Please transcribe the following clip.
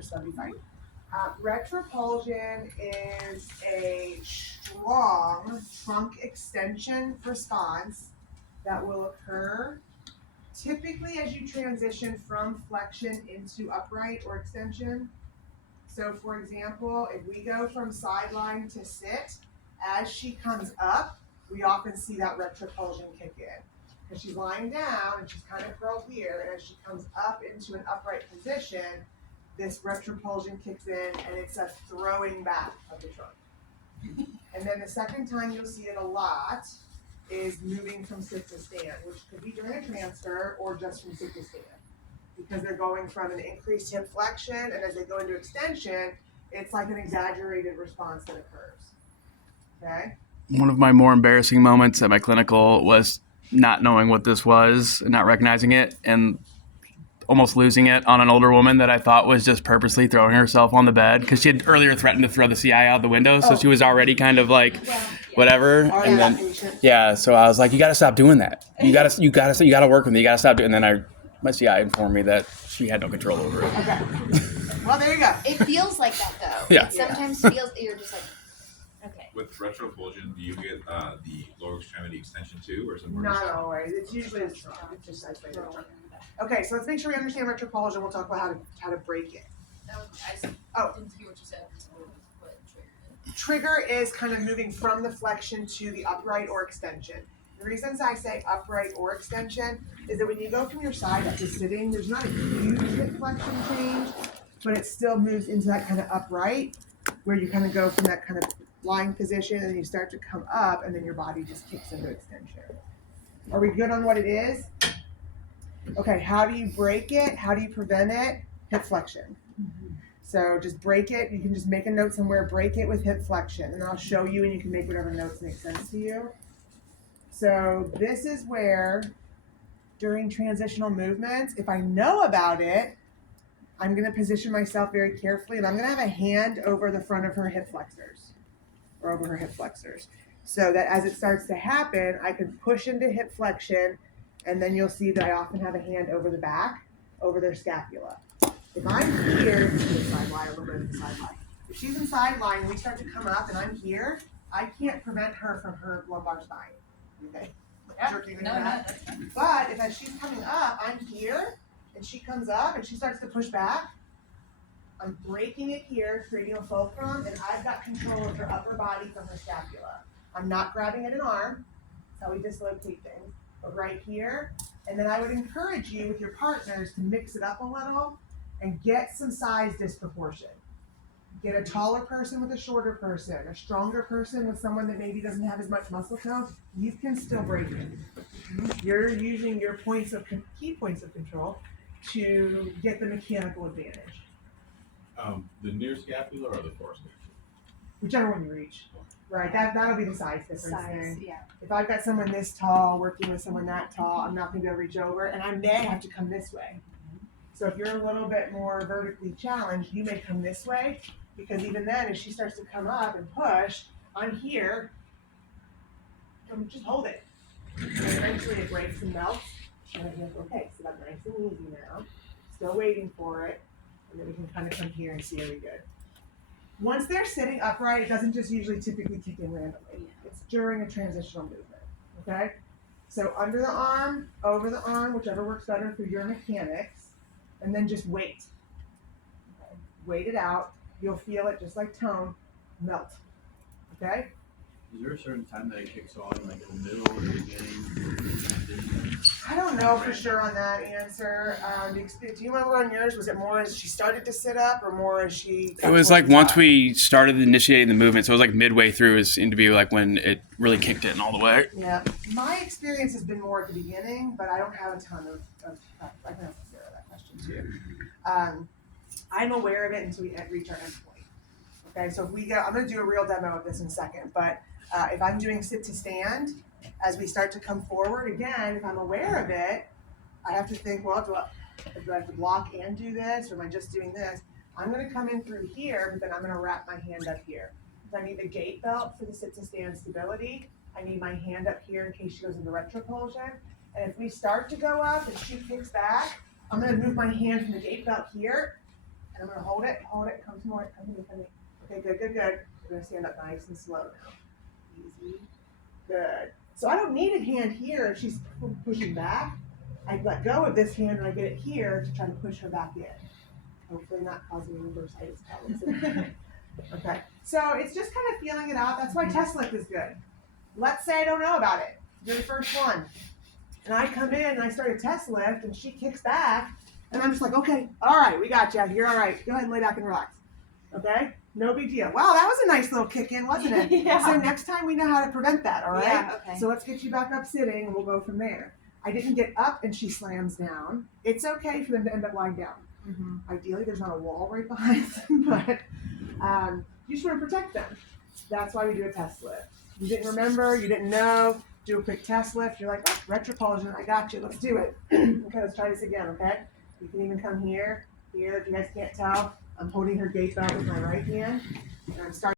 So that'll be fine. Retropulsion is a strong trunk extension response that will occur typically as you transition from flexion into upright or extension. So for example, if we go from sideline to sit, as she comes up, we often see that retropulsion kick in. Because she's lying down and she's kind of curled here, and as she comes up into an upright position, this retropulsion kicks in and it's a throwing back of the trunk. And then the second time you'll see it a lot is moving from sit to stand, which could be during a transfer or just from sit to stand. Because they're going from an increased hip flexion, and as they go into extension, it's like an exaggerated response that occurs. Okay? One of my more embarrassing moments at my clinical was not knowing what this was and not recognizing it and almost losing it on an older woman that I thought was just purposely throwing herself on the bed because she had earlier threatened to throw the CI out the window, so she was already kind of like whatever. And then so I was like, you got to stop doing that. You got to work with me. You got to stop doing. And then my CI informed me that she had no control over it. Okay. Well, there you go. It feels like that though. Yeah. It sometimes feels you're just like, okay. With retropulsion, do you get the lower extremity extension too, or something? Not always. It's usually it's just isolated. Okay, so let's make sure we understand retropulsion. We'll talk about how to break it. I didn't hear what you said. What Trigger is kind of moving from the flexion to the upright or extension. The reasons I say upright or extension is that when you go from your side up to sitting, there's not a huge hip flexion change, but it still moves into that kind of upright where you kind of go from that kind of lying position and then you start to come up and then your body just kicks into extension. Are we good on what it is? Okay, how do you break it? How do you prevent it? Hip flexion. So just break it. You can just make a note somewhere, break it with hip flexion, and I'll show you and you can make whatever notes make sense to you. So this is where during transitional movements, if I know about it, I'm going to position myself very carefully and I'm going to have a hand over the front of her hip flexors or over her hip flexors so that as it starts to happen, I can push into hip flexion. And then you'll see that I often have a hand over the back, over their scapula. If I'm here, sideline, a little bit of the sideline. If she's in sideline and we start to come up and I'm here, I can't prevent her from her lumbar spine. Okay? Jerking her back. that's fine. But if as she's coming up, I'm here and she comes up and she starts to push back, I'm breaking it here, creating a fulcrum, and I've got control of her upper body from her scapula. I'm not grabbing at an arm. That's how we dislocate things. But right here, and then I would encourage you with your partners to mix it up a little and get some size disproportion. Get a taller person with a shorter person, a stronger person with someone that maybe doesn't have as much muscle tone. You can still break it. You're using your key points of control to get the mechanical advantage. The near scapula or the far scapula? Whichever one you reach. Right, that'll be the size difference thing. Yeah. If I've got someone this tall working with someone that tall, I'm not going to be able to reach over, and I may have to come this way. So if you're a little bit more vertically challenged, you may come this way, because even then, as she starts to come up and push, I'm here. Just hold it. And eventually it breaks and melts, and I'm like, okay, so that's nice and easy now. Still waiting for it, and then we can kind of come here and see are we good. Once they're sitting upright, it doesn't just usually typically kick in randomly. It's during a transitional movement, okay? So under the arm, over the arm, whichever works better for your mechanics, and then just wait. Okay? Wait it out. You'll feel it just like tone melt, okay? Is there a certain time that it kicks on, like in the middle or the beginning? I don't know for sure on that answer. Do you remember on yours, was it more as she started to sit up or more as she got It was towards like the once top? we started initiating the movement, so it was like midway through is seemed to be like when it really kicked in all the way. Yeah, my experience has been more at the beginning, but I don't have a ton of I can ask Sarah that question too. I'm aware of it until we reach our endpoint. Okay, so if we go, I'm going to do a real demo of this in a second, but if I'm doing sit to stand, as we start to come forward, again, if I'm aware of it, I have to think, well, do I have to block and do this, or am I just doing this? I'm going to come in through here, but then I'm going to wrap my hand up here. If I need the gait belt for the sit to stand stability, I need my hand up here in case she goes into retropulsion. And if we start to go up and she kicks back, I'm going to move my hand from the gait belt here And I'm gonna hold it, come to more, come to me, come to me. Okay, good, good, good. We're gonna stand up nice and slow now. Easy, good. So I don't need a hand here if she's pushing back. I let go of this hand and I get it here to try to push her back in. Hopefully not causing any bursitis problems. Okay, so it's just kind of feeling it out. That's why test lift is good. Let's say I don't know about it. You're the first one. And I come in and I start a test lift and she kicks back and I'm just like, okay, all right, we got you. You're all right. Go ahead and lay back and relax. Okay? No big deal. Wow, that was a nice little kick in, wasn't it? Yeah. So next time we know how to prevent that, all right? Yeah, okay. So let's get you back up sitting and we'll go from there. I didn't get up and she slams down. It's okay for them to end up lying down. Mm-hmm. Ideally, there's not a wall right behind them, but you just want to protect them. That's why we do a test lift. You didn't remember, you didn't know, do a quick test lift. You're like, oh, retropulsion, I got you. Let's do it. Okay, let's try this again, okay? You can even come here. If you guys can't tell, I'm holding her gape out with my right hand, and I'm starting